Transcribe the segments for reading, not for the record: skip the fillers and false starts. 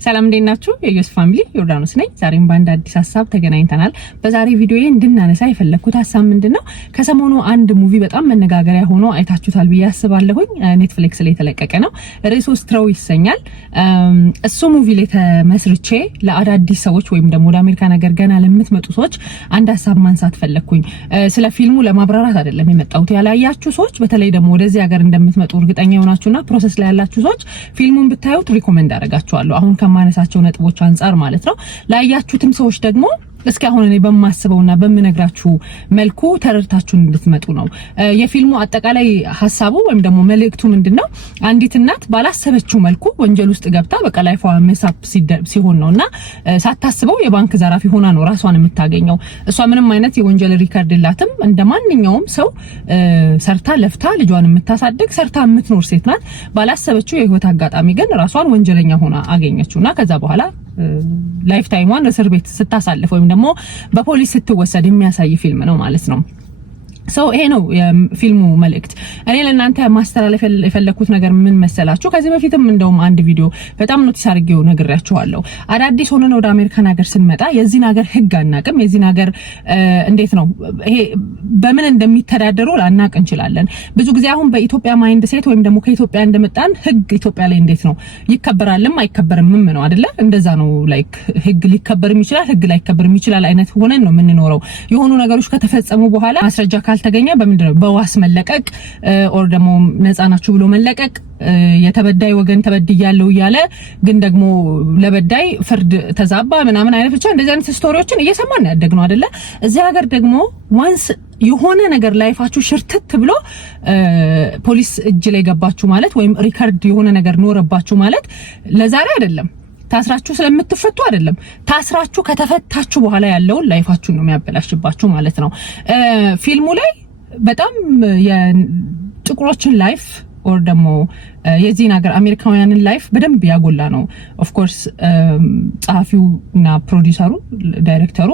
ሰላም እንደናችሁ የዩስ ፋሚሊ ዮርዳኖስ ነኝ። ዛሬም በአንድ አዲስ ሀሳብ ተገናኝተናል። በዛሬ ቪዲዮዬ እንድናነሳ የፈለኩት ሀሳብ ምንድነው? ከሰሞኑ አንድ ሙቪ በጣም መነጋገሪያ ሆኖ አይታችሁታል ብዬ አስባለሁኝ። ኔትፍሊክስ ላይ የተለቀቀ ነው። ርዕሱ ስትራው ይሰኛል። እሱ ሙቪ ላይ ተመስርቼ ለአዳዲስ ሰዎች ወይም ደግሞ ወደ አሜሪካ ነገር ገና ለምትመጡ ሰዎች አንድ ሀሳብ ማንሳት ፈለኩኝ። ስለ ፊልሙ ለማብራራት አይደለም የመጣሁት። ያላያችሁ ሰዎች በተለይ ደግሞ ወደዚህ ሀገር እንደምትመጡ እርግጠኛ ሆናችሁና ፕሮሰስ ላይ ያላችሁ ሰዎች ፊልሙን ብታዩት ሪኮመንድ አደርጋችኋለሁ። አሁን ከማነሳቸው ነጥቦች አንፃር ማለት ነው። ላያችሁትም ሰዎች ደግሞ እስኪ አሁን እኔ በማስበውና በመነግራችሁ መልኩ ተረድታችሁ እንድትመጡ ነው። የፊልሙ አጠቃላይ ሐሳቡ ወይም ደግሞ መልእክቱ ምንድነው? አንዲት እናት ባላሰበችው መልኩ ወንጀል ውስጥ ገብታ በቃ ላይፏ መሳብ ሲሆን ነውና ሳታስበው የባንክ ዘራፊ ሆና ነው ራሷን የምታገኘው። እሷ ምንም አይነት የወንጀል ሪከርድ የላትም። እንደማንኛውም ሰው ሰርታ ለፍታ ልጇን የምታሳድግ ሰርታ የምትኖር ሴት ናት። ባላሰበችው የህይወት አጋጣሚ ግን ራሷን ወንጀለኛ ሆና አገኘችውና ከዛ በኋላ ላይፍ ታይሟን እስር ቤት ስታሳልፍ ወይም ደግሞ በፖሊስ ስትወሰድ የሚያሳይ ፊልም ነው ማለት ነው። ይሄ ነው የፊልሙ መልእክት። እኔ ለእናንተ ማስተላለፍ የፈለኩት ነገር ምን መሰላችሁ? ከዚህ በፊትም እንደውም አንድ ቪዲዮ በጣም ኖቲስ አድርጌው ነግሬያችኋለሁ። አዳዲስ ሆነን ወደ አሜሪካን ሀገር ስንመጣ የዚህን ሀገር ህግ አናቅም። የዚህን ሀገር እንዴት ነው ይሄ በምን እንደሚተዳደሩ ላናቅ እንችላለን። ብዙ ጊዜ አሁን በኢትዮጵያ ማይንድ ሴት ወይም ደግሞ ከኢትዮጵያ እንደመጣን ህግ ኢትዮጵያ ላይ እንዴት ነው ይከበራልም አይከበርምም ነው አይደለ? እንደዛ ነው። ላይክ ህግ ሊከበርም ይችላል፣ ህግ ላይከበርም ይችላል አይነት ሆነን ነው የምንኖረው። የሆኑ ነገሮች ከተፈጸሙ በኋላ ማስረጃ ተገኘ በምንድነው በዋስ መለቀቅ ኦር ደግሞ ነፃ ናችሁ ብሎ መለቀቅ፣ የተበዳይ ወገን ተበድያለሁ እያለ ግን ደግሞ ለበዳይ ፍርድ ተዛባ ምናምን አይነት ብቻ እንደዚህ አይነት ስቶሪዎችን እየሰማን ያደግነው አይደለ? እዚህ ሀገር ደግሞ ዋንስ የሆነ ነገር ላይፋችሁ ሽርትት ብሎ ፖሊስ እጅ ላይ ገባችሁ ማለት ወይም ሪከርድ የሆነ ነገር ኖረባችሁ ማለት ለዛሬ አይደለም ታስራችሁ ስለምትፈቱ አይደለም፣ ታስራችሁ ከተፈታችሁ በኋላ ያለውን ላይፋችሁን ነው የሚያበላሽባችሁ ማለት ነው። ፊልሙ ላይ በጣም የጥቁሮችን ላይፍ ኦር ደግሞ የዚህን ሀገር አሜሪካውያንን ላይፍ በደንብ ያጎላ ነው። ኦፍ ኮርስ ጸሐፊውና ፕሮዲዩሰሩ ዳይሬክተሩ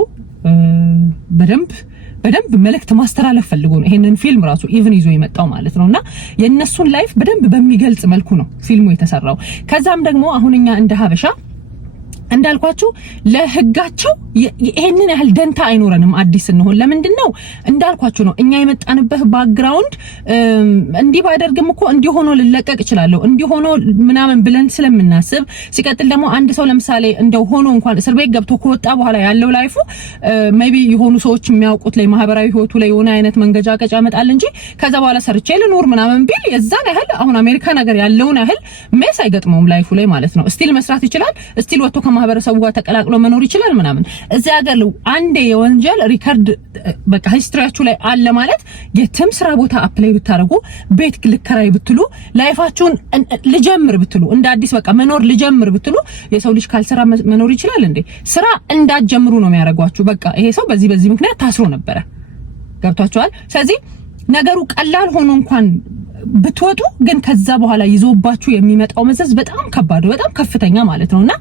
በደንብ መልእክት ማስተላለፍ ፈልጎ ነው ይሄንን ፊልም ራሱ ኢቭን ይዞ የመጣው ማለት ነውና የነሱን ላይፍ በደንብ በሚገልጽ መልኩ ነው ፊልሙ የተሰራው። ከዛም ደግሞ አሁንኛ እንደ ሀበሻ እንዳልኳችሁ ለህጋቸው ይሄንን ያህል ደንታ አይኖረንም። አዲስ እንሆን ለምንድነው እንዳልኳችሁ ነው። እኛ የመጣንበት ባክግራውንድ እንዲህ ባደርግም እኮ እንዲሆኖ ልለቀቅ ይችላል እንዲሆኖ ምናምን ብለን ስለምናስብ፣ ሲቀጥል ደግሞ አንድ ሰው ለምሳሌ እንደው ሆኖ እንኳን እስር ቤት ገብቶ ከወጣ በኋላ ያለው ላይፉ ሜቢ የሆኑ ሰዎች የሚያውቁት ላይ ማህበራዊ ህይወቱ ላይ የሆነ አይነት መንገጫቀጫ ያመጣል እንጂ ከዛ በኋላ ሰርቼ ልኖር ምናምን ቢል የዛን ያህል አሁን አሜሪካ ነገር ያለውን ያህል ሜስ አይገጥመውም ላይፉ ላይ ማለት ነው። ስቲል መስራት ይችላል፣ ስቲል ወጥቶ ከማህበረሰቡ ጋር ተቀላቅሎ መኖር ይችላል ምናምን። እዚህ ሀገር አንዴ የወንጀል ሪከርድ በቃ ሂስትሪያችሁ ላይ አለ ማለት የትም ስራ ቦታ አፕላይ ብታረጉ፣ ቤት ልከራይ ብትሉ፣ ላይፋችሁን ልጀምር ብትሉ፣ እንደ አዲስ በቃ መኖር ልጀምር ብትሉ የሰው ልጅ ካልሰራ መኖር ይችላል እንዴ? ስራ እንዳትጀምሩ ነው የሚያደርጓችሁ። በቃ ይሄ ሰው በዚህ ምክንያት ታስሮ ነበረ። ገብቷችኋል? ስለዚህ ነገሩ ቀላል ሆኖ እንኳን ብትወጡ ግን ከዛ በኋላ ይዞባችሁ የሚመጣው መዘዝ በጣም ከባድ በጣም ከፍተኛ ማለት ነውና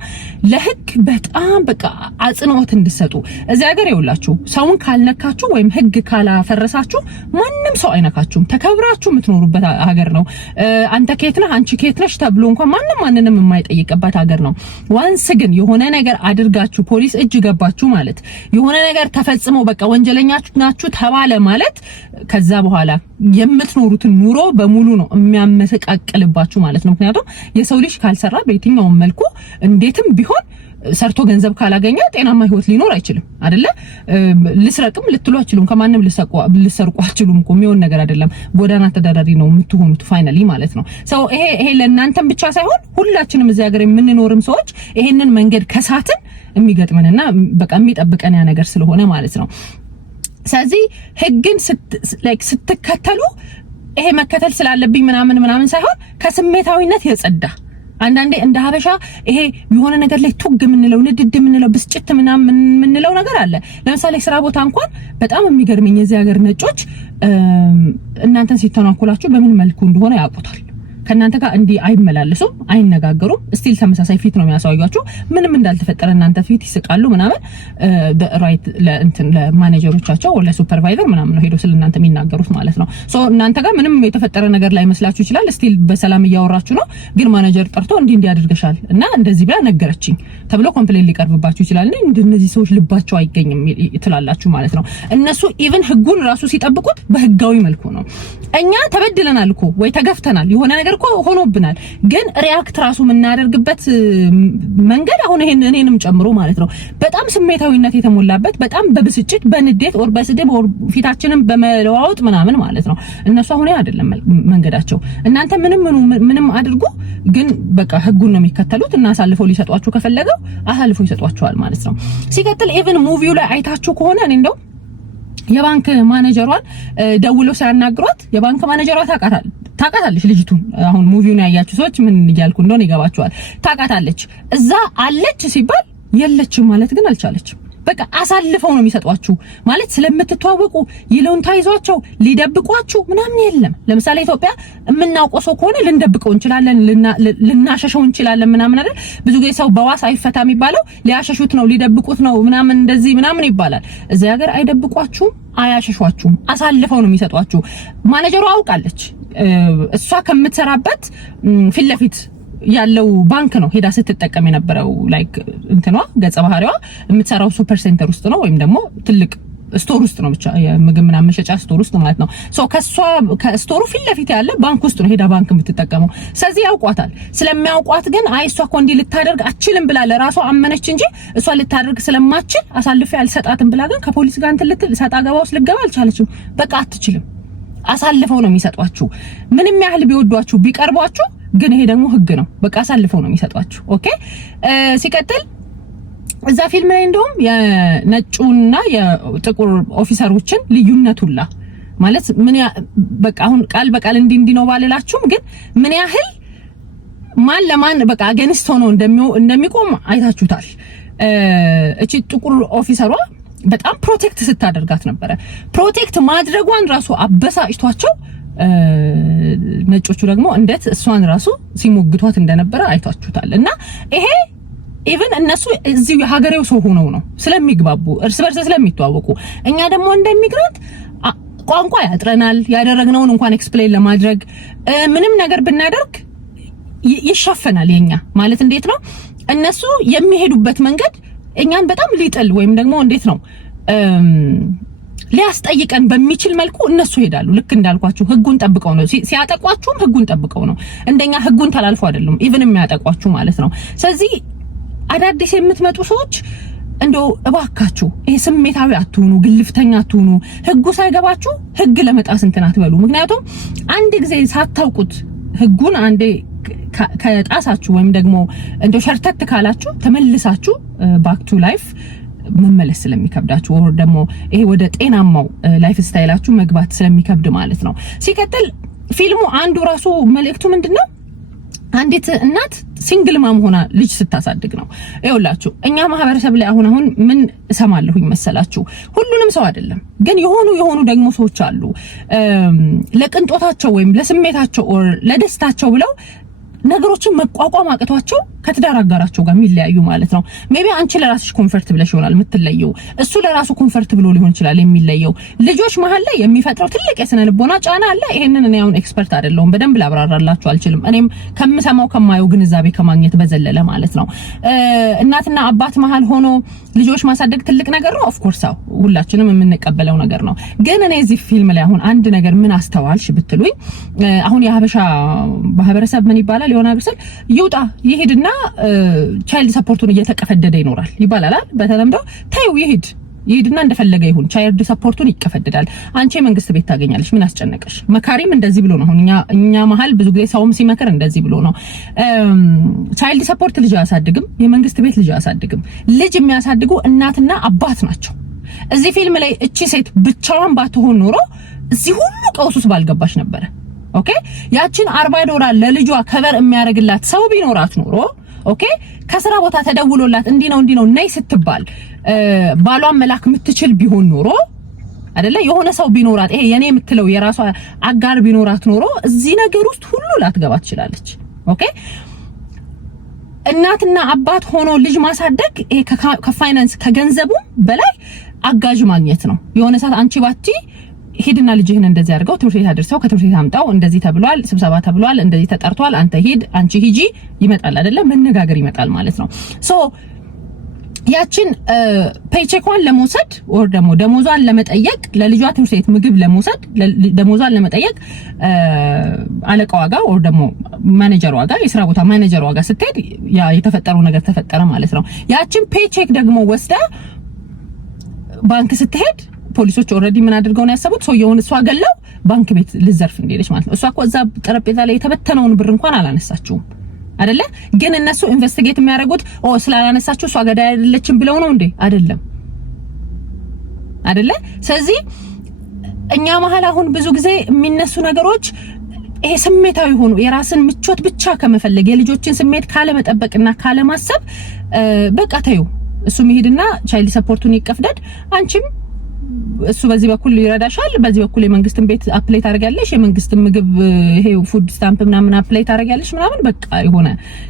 ለህግ በጣም በቃ አጽንኦት እንድትሰጡ። እዚህ ሀገር ይውላችሁ ሰውን ካልነካችሁ ወይም ህግ ካላፈረሳችሁ ማንንም ሰው አይነካችሁም። ተከብራችሁ የምትኖሩበት ሀገር ነው። አንተ ከየት ነህ አንቺ ከየት ነሽ ተብሎ እንኳን ማንንም የማይጠይቅበት ሀገር ነው። ዋንስ ግን የሆነ ነገር አድርጋችሁ ፖሊስ እጅ ገባችሁ ማለት የሆነ ነገር ተፈጽሞ በቃ ወንጀለኛችሁ ናችሁ ተባለ ማለት ከዛ በኋላ የምትኖሩትን ኑሮ በሙሉ ነው የሚያመሰቃቅልባችሁ ማለት ነው። ምክንያቱም የሰው ልጅ ካልሰራ በየትኛውም መልኩ እንዴትም ቢሆን ሰርቶ ገንዘብ ካላገኘ ጤናማ ህይወት ሊኖር አይችልም አይደለ? ልስረቅም ልትሉ አትችሉም፣ ከማንም ልሰርቁ አትችሉም እኮ የሚሆን ነገር አይደለም። ጎዳና ተዳዳሪ ነው የምትሆኑት ፋይናሊ ማለት ነው። ይሄ ለእናንተም ብቻ ሳይሆን ሁላችንም እዚህ ሀገር የምንኖርም ሰዎች ይሄንን መንገድ ከሳትን የሚገጥመንና በቃ የሚጠብቀን ያ ነገር ስለሆነ ማለት ነው። ስለዚህ ህግን ስትከተሉ ይሄ መከተል ስላለብኝ ምናምን ሳይሆን ከስሜታዊነት የጸዳ አንዳንዴ እንደ ሀበሻ ይሄ የሆነ ነገር ላይ ቱግ ምንለው ንድድ ምንለው ብስጭት ምናምን ምንለው ነገር አለ። ለምሳሌ ስራ ቦታ እንኳን በጣም የሚገርመኝ የዚህ ሀገር ነጮች እናንተን ሲተናኮላችሁ በምን መልኩ እንደሆነ ያውቁታል። ከናንተ ጋር እንዲ አይመላለሱም አይነጋገሩም ስቲል ተመሳሳይ ፊት ነው የሚያሳዩአችሁ ምንም እንዳልተፈጠረ እናንተ ፊት ይስቃሉ ምናምን ራይት ለእንትን ለማኔጀሮቻቸው ወለ ሱፐርቫይዘር ምናምን ነው ሄዶ ስለናንተ የሚናገሩት ማለት ነው ሶ እናንተ ጋር ምንም የተፈጠረ ነገር ላይ መስላችሁ ይችላል ስቲል በሰላም እያወራችሁ ነው ግን ማኔጀር ጠርቶ እንዲ ያድርገሻል እና እንደዚህ ብላ ነገረችኝ ተብሎ ኮምፕሌን ሊቀርብባችሁ ይችላል እነዚህ ሰዎች ልባቸው አይገኝም ይትላላችሁ ማለት ነው እነሱ ኢቭን ህጉን ራሱ ሲጠብቁት በህጋዊ መልኩ ነው እኛ ተበድለናል እኮ ወይ ተገፍተናል የሆነ ነገር እኮ ሆኖብናል ግን ሪአክት ራሱ የምናደርግበት መንገድ አሁን እኔንም ጨምሮ ማለት ነው በጣም ስሜታዊነት የተሞላበት በጣም በብስጭት በንዴት ኦር በስድብ ኦር ፊታችንን በመለዋወጥ ምናምን ማለት ነው እነሱ አሁን አይደለም መንገዳቸው እናንተ ምንም አድርጉ ግን በቃ ህጉን ነው የሚከተሉት እና አሳልፈው ሊሰጧችሁ ከፈለገው አሳልፈው ይሰጧችኋል ማለት ነው ሲቀጥል ኢቭን ሙቪው ላይ አይታችሁ ከሆነ እኔ እንደው የባንክ ማኔጀሯን ደውለው ሲያናግሯት የባንክ ማኔጀሯ ታቃታለች ልጅቱን አሁን ሙቪውን ያያችሁ ሰዎች ምን ይያልኩ እንደሆነ ይገባችኋል ታቃታለች እዛ አለች ሲባል የለችም ማለት ግን አልቻለችም በቃ አሳልፈው ነው የሚሰጧችሁ ማለት ስለምትተዋወቁ ይሉንታ ይዟቸው ሊደብቋችሁ ምናምን የለም ለምሳሌ ኢትዮጵያ የምናውቀው ሰው ከሆነ ልንደብቀው እንችላለን ልናሸሸው እንችላለን ምናምን አይደል ብዙ ጊዜ ሰው በዋስ አይፈታም የሚባለው ሊያሸሹት ነው ሊደብቁት ነው ምናምን እንደዚህ ምናምን ይባላል እዚህ ሀገር አይደብቋችሁም አያሸሿችሁም አሳልፈው ነው የሚሰጧችሁ ማኔጀሯ አውቃለች እሷ ከምትሰራበት ፊት ለፊት ያለው ባንክ ነው ሄዳ ስትጠቀም የነበረው ላይክ እንትኗ ገጸ ባህሪዋ የምትሰራው ሱፐር ሴንተር ውስጥ ነው ወይም ደግሞ ትልቅ ስቶር ውስጥ ነው ብቻ የምግብ ምናምን መሸጫ ስቶር ውስጥ ማለት ነው ሶ ከስቶሩ ፊት ለፊት ያለ ባንክ ውስጥ ነው ሄዳ ባንክ የምትጠቀመው ስለዚህ ያውቋታል ስለሚያውቋት ግን አይሷ ኮንዲ ልታደርግ አችልም ብላ ለራሷ አመነች እንጂ እሷ ልታደርግ ስለማችል አሳልፌ አልሰጣትም ብላ ግን ከፖሊስ ጋር እንትን ልትል ሰጣ ገባ ውስጥ ልገባ አልቻለችም በቃ አትችልም አሳልፈው ነው የሚሰጧችሁ ምንም ያህል ቢወዷችሁ ቢቀርቧችሁ ግን ይሄ ደግሞ ህግ ነው በቃ አሳልፈው ነው የሚሰጧችሁ ኦኬ ሲቀጥል እዛ ፊልም ላይ እንደውም የነጩና የጥቁር ኦፊሰሮችን ልዩነቱላ ማለት ምን በቃ አሁን ቃል በቃል እንዲ ነው ባልላችሁም ግን ምን ያህል ማን ለማን በቃ አገንስት ሆኖ እንደሚቆም አይታችሁታል እቺ ጥቁር ኦፊሰሯ በጣም ፕሮቴክት ስታደርጋት ነበር ፕሮቴክት ማድረጓን ራሱ አበሳጭቷቸው ነጮቹ ደግሞ እንዴት እሷን ራሱ ሲሞግቷት እንደነበረ አይታችሁታል እና ይሄ ኢቭን እነሱ እዚህ የሀገሬው ሰው ሆነው ነው ስለሚግባቡ እርስ በርስ ስለሚተዋወቁ እኛ ደግሞ እንደሚግራት ቋንቋ ያጥረናል ያደረግነውን እንኳን ኤክስፕሌን ለማድረግ ምንም ነገር ብናደርግ ይሻፈናል የኛ ማለት እንዴት ነው እነሱ የሚሄዱበት መንገድ እኛን በጣም ሊጥል ወይም ደግሞ እንዴት ነው ሊያስጠይቀን በሚችል መልኩ እነሱ ሄዳሉ ልክ እንዳልኳችሁ ህጉን ጠብቀው ነው ሲያጠቋችሁም ህጉን ጠብቀው ነው እንደኛ ህጉን ተላልፎ አይደለም ኢቭን የሚያጠቋችሁ ማለት ነው ስለዚህ አዳዲስ የምትመጡ ሰዎች እንደው እባካችሁ ይሄ ስሜታዊ አትሁኑ ግልፍተኛ አትሁኑ ህጉ ሳይገባችሁ ህግ ለመጣስ እንትን አትበሉ ምክንያቱም አንድ ጊዜ ሳታውቁት ህጉን አንዴ ከጣሳችሁ ወይም ደግሞ እንደው ሸርተት ካላችሁ ተመልሳችሁ ባክ ቱ ላይፍ መመለስ ስለሚከብዳችሁ ወር ደግሞ ይሄ ወደ ጤናማው ላይፍ ስታይላችሁ መግባት ስለሚከብድ ማለት ነው ሲቀጥል ፊልሙ አንዱ ራሱ መልእክቱ ምንድነው አንዲት እናት ሲንግል ማም ሆና ልጅ ስታሳድግ ነው ይኸውላችሁ እኛ ማህበረሰብ ላይ አሁን ምን እሰማለሁኝ መሰላችሁ ሁሉንም ሰው አይደለም ግን የሆኑ ደግሞ ሰዎች አሉ ለቅንጦታቸው ወይም ለስሜታቸው ኦር ለደስታቸው ብለው ነገሮችን መቋቋም አቅቷቸው ከትዳር አጋራቸው ጋር የሚለያዩ ማለት ነው ሜቢ አንቺ ለራስሽ ኮምፎርት ብለሽ ይሆናል የምትለየው እሱ ለራሱ ኮምፎርት ብሎ ሊሆን ይችላል የሚለየው ልጆች መሀል ላይ የሚፈጥረው ትልቅ የስነ ልቦና ጫና አለ ይሄንን እኔ አሁን ኤክስፐርት አይደለሁም በደንብ ላብራራላችሁ አልችልም እኔም ከምሰማው ከማየው ግንዛቤ ከማግኘት በዘለለ ማለት ነው እናትና አባት መሀል ሆኖ ልጆች ማሳደግ ትልቅ ነገር ነው ኦፍ ኮርስ ሁላችንም የምንቀበለው ነገር ነው ግን እኔ እዚህ ፊልም ላይ አሁን አንድ ነገር ምን አስተዋልሽ ብትሉኝ አሁን የሀበሻ ማህበረሰብ ምን ይባላል የሆነ ብስል ይውጣ ይሄድና ቻይልድ ሰፖርቱን እየተቀፈደደ ይኖራል ይባላል በተለምዶ ታዩ ይሄድና እንደፈለገ ይሁን ቻይልድ ሰፖርቱን ይቀፈደዳል አንቺ መንግስት ቤት ታገኛለሽ ምን አስጨነቀሽ መካሪም እንደዚህ ብሎ ነው አሁን እኛ መሀል ብዙ ጊዜ ሰውም ሲመከር እንደዚህ ብሎ ነው ቻይልድ ሰፖርት ልጅ ያሳድግም የመንግስት ቤት ልጅ ያሳድግም ልጅ የሚያሳድጉ እናትና አባት ናቸው እዚህ ፊልም ላይ እቺ ሴት ብቻዋን ባትሆን ኖሮ እዚህ ሁሉ ቀውስ ባልገባሽ ነበር ኦኬ ያችን $40 ለልጇ ከበር የሚያደርግላት ሰው ቢኖራት ኖሮ ኦኬ ከስራ ቦታ ተደውሎላት እንዲ ነው ነይ ስትባል ባሏን መላክ የምትችል ቢሆን ኖሮ አይደለ? የሆነ ሰው ቢኖራት ይሄ የኔ የምትለው የራሷ አጋር ቢኖራት ኖሮ እዚህ ነገር ውስጥ ሁሉ ላትገባ ትችላለች። ኦኬ እናትና አባት ሆኖ ልጅ ማሳደግ ይሄ ከፋይናንስ ከገንዘቡ በላይ አጋዥ ማግኘት ነው። የሆነ ሰዓት አንቺ ባቲ ሂድና ልጅህን እንደዚህ አድርገው ትምህርት ቤት አድርሰው ከትምህርት ቤት አምጣው እንደዚህ ተብሏል፣ ስብሰባ ተብሏል፣ እንደዚህ ተጠርቷል፣ አንተ ሂድ፣ አንቺ ሂጂ ይመጣል አይደለ? መነጋገር ይመጣል ማለት ነው። ሶ ያችን ፔቼኳን ለመውሰድ ወር ደግሞ ደሞዟን ለመጠየቅ ለልጇ ትምህርት ቤት ምግብ ለመውሰድ ደሞዟን ለመጠየቅ አለቃዋ ጋር ወር ደግሞ ማኔጀሯ ጋር የሥራ ቦታ ማኔጀሯ ጋር ስትሄድ ያ የተፈጠረው ነገር ተፈጠረ ማለት ነው። ያችን ፔቼክ ደግሞ ወስዳ ባንክ ስትሄድ ፖሊሶች ኦሬዲ ምን አድርገው ነው ያሰቡት? ሰውየውን እሷ ገለው ባንክ ቤት ልዘርፍ እንደሄደች ማለት ነው። እሷ እኮ እዛ ጠረጴዛ ላይ የተበተነውን ብር እንኳን አላነሳችውም አይደለ? ግን እነሱ ኢንቨስቲጌት የሚያደርጉት ስላላነሳችሁ እሷ ገዳይ አይደለችም ብለው ነው እንዴ? አይደለ? ስለዚህ እኛ መሀል አሁን ብዙ ጊዜ የሚነሱ ነገሮች ይሄ ስሜታዊ ሆኖ የራስን ምቾት ብቻ ከመፈለግ የልጆችን ስሜት ካለ መጠበቅና ካለ ማሰብ በቃ ተይው እሱ መሄድና ቻይልድ ሰፖርቱን ይቀፍደድ አንቺም እሱ በዚህ በኩል ይረዳሻል፣ በዚህ በኩል የመንግስትን ቤት አፕላይ ታደርጋለሽ፣ የመንግስትን ምግብ ይሄ ፉድ ስታምፕ ምናምን አፕላይ ታደርጋለሽ ምናምን በቃ ይሆነ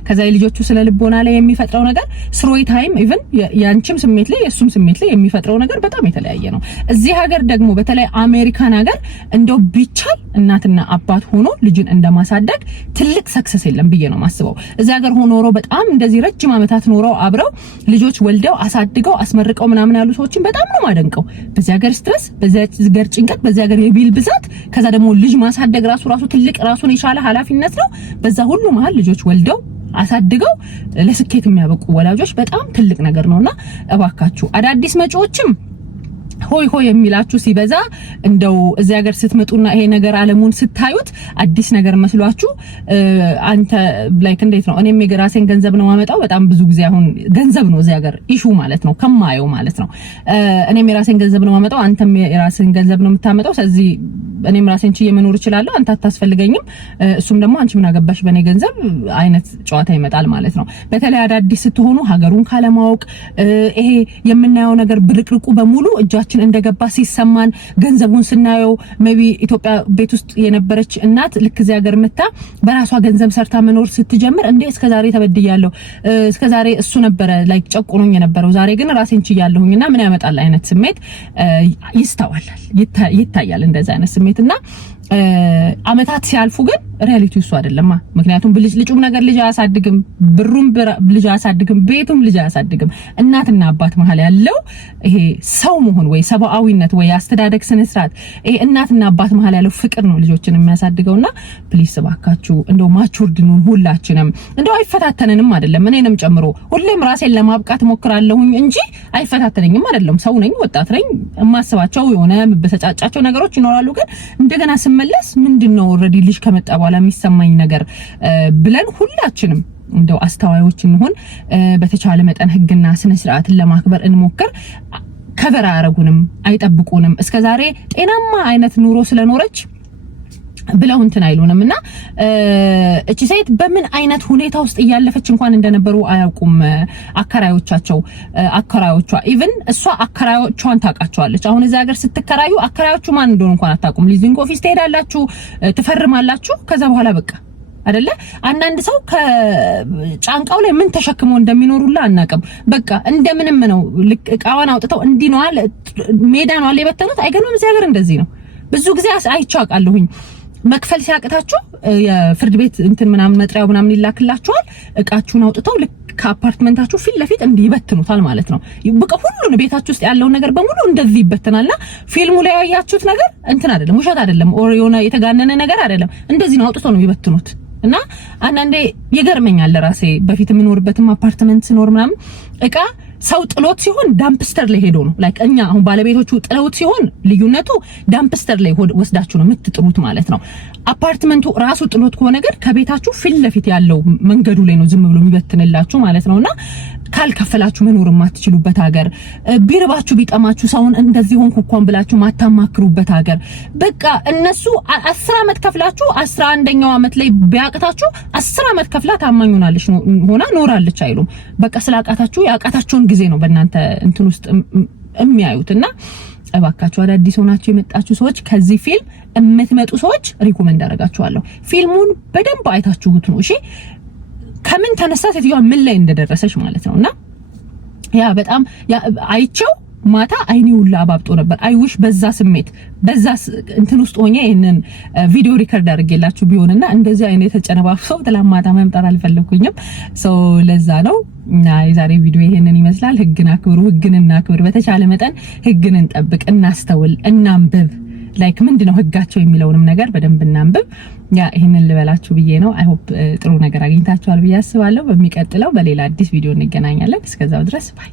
ከዛ የልጆቹ ስለ ልቦና ላይ የሚፈጥረው ነገር ስሮይ ታይም ኢቭን ያንቺም ስሜት ላይ የሱም ስሜት ላይ የሚፈጥረው ነገር በጣም የተለያየ ነው። እዚህ ሀገር ደግሞ በተለይ አሜሪካን ሀገር እንደው ቢቻል እናትና አባት ሆኖ ልጅን እንደማሳደግ ትልቅ ሰክሰስ የለም ብዬ ነው ማስበው። እዚህ ሀገር ሆኖ በጣም እንደዚህ ረጅም አመታት ኖረው አብረው ልጆች ወልደው አሳድገው አስመርቀው ምናምን ያሉ ሰዎችን በጣም ነው ማደንቀው። በዚህ ሀገር ስትረስ፣ በዚህ ሀገር ጭንቀት፣ በዚህ ሀገር የቢል ብዛት፣ ከዛ ደግሞ ልጅ ማሳደግ ራሱ ትልቅ ራሱን የቻለ ኃላፊነት ነው። በዛ ሁሉ መሀል ልጆች ወልደው አሳድገው ለስኬት የሚያበቁ ወላጆች በጣም ትልቅ ነገር ነውና እባካችሁ አዳዲስ መጪዎችም ሆይ ሆይ የሚላችሁ ሲበዛ እንደው እዚህ ሀገር ስትመጡና ይሄ ነገር ዓለሙን ስታዩት አዲስ ነገር መስሏችሁ አንተ ላይክ እንዴት ነው እኔም የራሴን ገንዘብ ነው ማመጣው። በጣም ብዙ ጊዜ አሁን ገንዘብ ነው እዚህ ሀገር ኢሹ ማለት ነው ከማየው ማለት ነው። እኔም የራሴን ገንዘብ ነው ማመጣው፣ አንተም የራስን ገንዘብ ነው የምታመጣው። ስለዚህ እኔም ራሴን ችዬ መኖር እችላለሁ፣ አንተ አታስፈልገኝም፣ እሱም ደግሞ አንቺ ምን አገባሽ በኔ ገንዘብ አይነት ጨዋታ ይመጣል ማለት ነው። በተለይ አዳዲስ ስትሆኑ ሀገሩን ካለማወቅ ይሄ የምናየው ነገር ብልቅልቁ በሙሉ እጃችን እንደገባ ሲሰማን ገንዘቡን ስናየው ሜቢ ኢትዮጵያ ቤት ውስጥ የነበረች እናት ልክ እዚህ ሀገር መጣ በራሷ ገንዘብ ሰርታ መኖር ስትጀምር እንዴ እስከዛሬ ተበድያለሁ፣ እስከዛሬ እሱ ነበረ ላይክ ጨቁኖኝ የነበረው፣ ዛሬ ግን ራሴን ችያለሁኝና ምን ያመጣል አይነት ስሜት ይታያል እንደዛ አይነት ስሜትና አመታት ሲያልፉ ግን ሪያሊቲው እሱ አይደለም። ምክንያቱም ልጁም ነገር ልጅ አያሳድግም፣ ብሩም ልጅ አያሳድግም፣ ቤቱም ልጅ አያሳድግም። እናትና አባት መሀል ያለው ይሄ ሰው መሆን ወይ ሰብአዊነት ወይ አስተዳደግ ስነ ስርዓት ይሄ እናትና አባት መሀል ያለው ፍቅር ነው ልጆችን የሚያሳድገውና ፕሊስ እባካችሁ እንደው ማቹርድ ነው ሁላችንም። እንደው አይፈታተነንም አይደለም እኔንም ጨምሮ ሁሌም ራሴን ለማብቃት ሞክራለሁኝ እንጂ አይፈታተነኝም አይደለም። ሰው ነኝ፣ ወጣት ነኝ፣ የማስባቸው የሆነ በተጫጫቸው ነገሮች ይኖራሉ። ግን እንደገና ስመለስ ምንድነው ኦሬዲ ልጅ ከመጣ በኋላ የሚሰማኝ ነገር ብለን ሁላችንም እንደው አስተዋዮች እንሆን። በተቻለ መጠን ህግና ስነ ስርዓትን ለማክበር እንሞክር። ከቨር አያረጉንም፣ አይጠብቁንም። እስከዛሬ ጤናማ አይነት ኑሮ ስለኖረች ብለው እንትን አይሉንምና እቺ ሴት በምን አይነት ሁኔታ ውስጥ እያለፈች እንኳን እንደነበሩ አያውቁም አከራዮቿ ኢቭን እሷ አከራዮቿን ታውቃቸዋለች። አሁን እዛ ሀገር ስትከራዩ አከራዮቹ ማን እንደሆነ እንኳን አታውቁም። ሊዚንግ ኦፊስ ትሄዳላችሁ፣ ትፈርማላችሁ፣ ከዛ በኋላ በቃ አይደለ። አንዳንድ ሰው ከጫንቃው ላይ ምን ተሸክመው እንደሚኖሩላ አናውቅም። በቃ እንደምንም ነው እቃዋን አውጥተው እንዲነዋል ሜዳ ነው አለ የበተኑት። አይገርምም? እዚህ ሀገር እንደዚህ ነው። ብዙ ጊዜ አይቻቃለሁኝ። መክፈል ሲያቅታችሁ የፍርድ ቤት እንትን ምናምን መጥሪያው ምናምን ይላክላችኋል። እቃችሁን አውጥተው ልክ ከአፓርትመንታችሁ ፊት ለፊት እንዲበትኑታል ማለት ነው። በቃ ሁሉን ቤታችሁ ውስጥ ያለውን ነገር በሙሉ እንደዚህ ይበትናልና ፊልሙ ላይ ያያችሁት ነገር እንትን አይደለም፣ ውሸት አይደለም፣ ኦር የሆነ የተጋነነ ነገር አይደለም። እንደዚህ ነው አውጥተው ነው የሚበትኑት። እና አንዳንዴ ይገርመኛል ለራሴ በፊት የምኖርበትም አፓርትመንት ሲኖር ምናምን እቃ ሰው ጥሎት ሲሆን ዳምፕስተር ላይ ሄዶ ነው ላይክ እኛ አሁን ባለቤቶቹ ጥለውት ሲሆን ልዩነቱ ዳምፕስተር ላይ ወስዳችሁ ነው የምትጥሉት ማለት ነው። አፓርትመንቱ ራሱ ጥሎት ከሆነ ግን ከቤታችሁ ፊት ለፊት ያለው መንገዱ ላይ ነው ዝም ብሎ የሚበትንላችሁ ማለት ነውና ካልከፈላችሁ መኖር የማትችሉበት ሀገር፣ ቢርባችሁ ቢጠማችሁ ሰውን እንደዚህ ሆንኩ እንኳን ብላችሁ ማታማክሩበት ሀገር። በቃ እነሱ 10 አመት ከፍላችሁ 11ኛው አመት ላይ ቢያቅታችሁ 10 አመት ከፍላ ታማኝ ሆና ኖራለች አይሉም። በቃ ስላቃታችሁ ያቃታችሁን ጊዜ ነው በእናንተ እንትን ውስጥ የሚያዩትና እባካችሁ አዳዲስ ሆናችሁ የመጣችሁ ሰዎች ከዚህ ፊልም የምትመጡ ሰዎች ሪኮመንድ አደርጋችኋለሁ። ፊልሙን በደንብ አይታችሁት ነው እሺ፣ ከምን ተነሳ ሴትዮዋ ምን ላይ እንደደረሰች ማለት ነውና ያ በጣም አይቼው ማታ አይኔ ሁላ አባብጦ ነበር። አይውሽ በዛ ስሜት በዛ እንትን ውስጥ ሆኜ ይሄንን ቪዲዮ ሪከርድ አድርጌላችሁ ቢሆንና እንደዚህ አይኔ ተጨነባብሰው ማታ መምጣት አልፈለኩኝም። ሶ ለዛ ነው እና የዛሬ ቪዲዮ ይሄንን ይመስላል። ህግን አክብሩ፣ ህግን እናክብር። በተቻለ መጠን ህግን እንጠብቅ፣ እናስተውል፣ እናንብብ። ላይክ ምንድነው ህጋቸው የሚለውንም ነገር በደንብ እናንብብ። ያ ይሄንን ልበላችሁ ብዬ ነው። አይ ሆፕ ጥሩ ነገር አግኝታችኋል ብዬ አስባለሁ። በሚቀጥለው በሌላ አዲስ ቪዲዮ እንገናኛለን። እስከዛው ድረስ ባይ